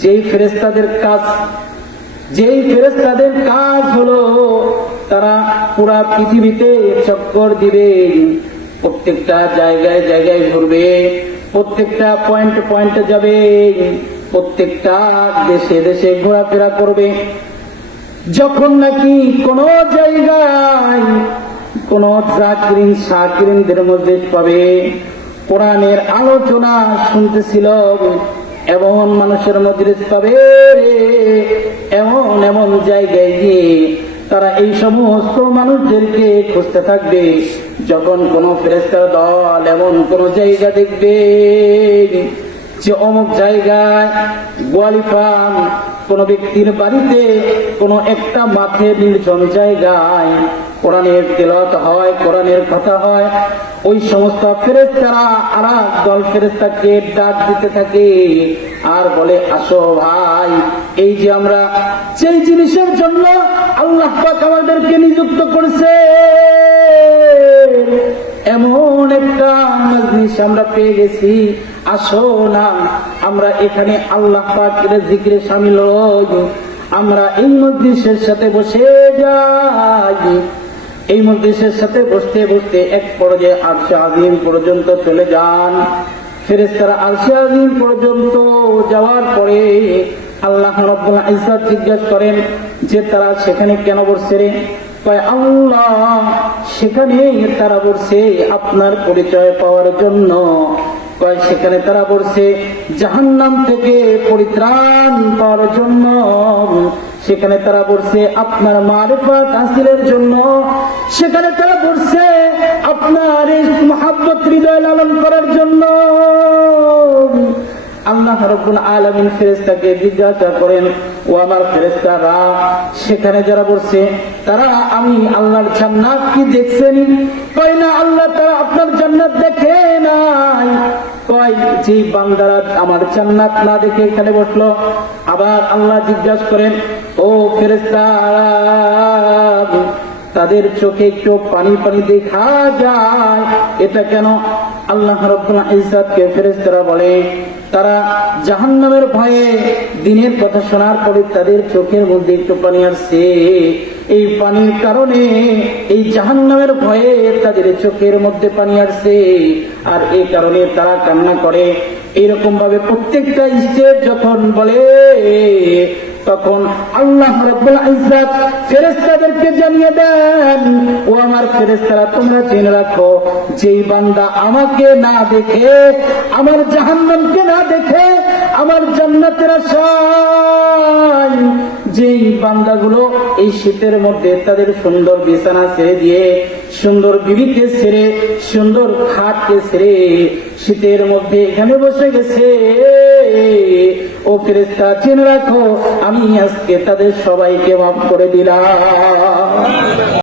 যেই কাজ যেই কাজ হলো তারা পুরা পৃথিবীতে চক্কর দিবে। প্রত্যেকটা জায়গায় জায়গায় ঘুরবে, প্রত্যেকটা পয়েন্ট পয়েন্টে যাবে, প্রত্যেকটা দেশে দেশে ঘোরাফেরা করবে। যখন নাকি কোন জায়গায় কোন জাকিরিন শাকিরিনদের মধ্যে পাবে কোরআনের আলোচনা শুনতেছিল এমন মানুষের মধ্যে পাবে এমন এমন জায়গায় গিয়ে তারা এই সমস্ত মানুষদেরকে খুঁজতে থাকবে। যখন কোন ফেরেস্তার দল এমন কোন জায়গা দেখবে যে অমুক জায়গায় গোয়ালি ফার্ম কোন ব্যক্তির বাড়িতে কোন একটা মাঠে নির্জন জায়গায় কোরআনের তেলত হয়, কোরআনের কথা হয়, ওই সমস্ত ফেরেস্তারা আর দল ফেরেস্তাকে ডাক দিতে থাকে আর বলে, আসো ভাই, এই যে আমরা সেই জিনিসের জন্য আল্লাহ আমাদেরকে নিযুক্ত করেছে এমন একটা মজলিস আমরা পেয়ে গেছি। আসো না, আমরা এখানে আল্লাহ পাকের জিক্রে সামিল আমরা এই মজলিসের সাথে বসে যাই। এই মজলিসের সাথে বসতে বসতে এক পর্যায়ে আরশে আজিম পর্যন্ত চলে যান। ফেরেস্তারা আরশে আজিম পর্যন্ত যাওয়ার পরে আল্লাহ রব্বুল ইজ্জত জিজ্ঞাসা করেন যে, তারা সেখানে কেন বসছে রে? আল্লাহ, সেখানে তারা বলছে, আপনার পরিচয় পাওয়ার জন্য। সেখানে তারা বলছে, জাহান্নাম থেকে পরিত্রাণ পাওয়ার জন্য। সেখানে তারা বলছে, আপনার মারফত হাসিলের জন্য। সেখানে তারা বলছে, আপনার এই মহাব্বত হৃদয় লালন করার জন্য। আল্লাহ রব্বুল আলামিন ফেরেশতাকে জিজ্ঞাসা করেন ও আমার ফেরেশতারা, সেখানে যারা বসছে তারা আমি আল্লাহর জান্নাত কি দেখছেন? কয়, না, আল্লাহ তারা আপনার জান্নাত দেখে নাই। কয়, যে আমার জান্নাত না দেখে এখানে বসল, আবার আল্লাহ জিজ্ঞাসা করেন, ও ফেরেশতারা, তাদের চোখে একটু পানি পানি দেখা যায়, এটা কেন আল্লাহ রব্বুল ইজ্জাতকে ফেরেশতারা বলে, তারা জাহান্নামের ভয়ে দিনের কথা শোনার পরে তাদের চোখের মধ্যে একটু পানি আসছে। এই পানির কারণে এই জাহান্নামের ভয়ে তাদের চোখের মধ্যে পানি আসছে। আর এই কারণে তারা কান্না করে। এইরকম ভাবে প্রত্যেকটা স্টেপ যখন বলে তখন আল্লাহ ফেরেশতাদেরকে জানিয়ে দেন, ও আমার ফেরেশতারা, তোমরা জেনে রাখো, যেই বান্দা আমাকে না দেখে, আমার জাহান্নামকে না দেখে, আমার জান্নাতের আশায়, যেই বান্দাগুলো এই শীতের মধ্যে তাদের সুন্দর বিছানা ছেড়ে দিয়ে, সুন্দর বিবিকে ছেড়ে, সুন্দর খাটকে ছেড়ে শীতের মধ্যে এখানে বসে গেছে। ও ফেরেস্তা চেনে রাখো, আমি আজকে তাদের সবাইকে মাফ করে দিলাম।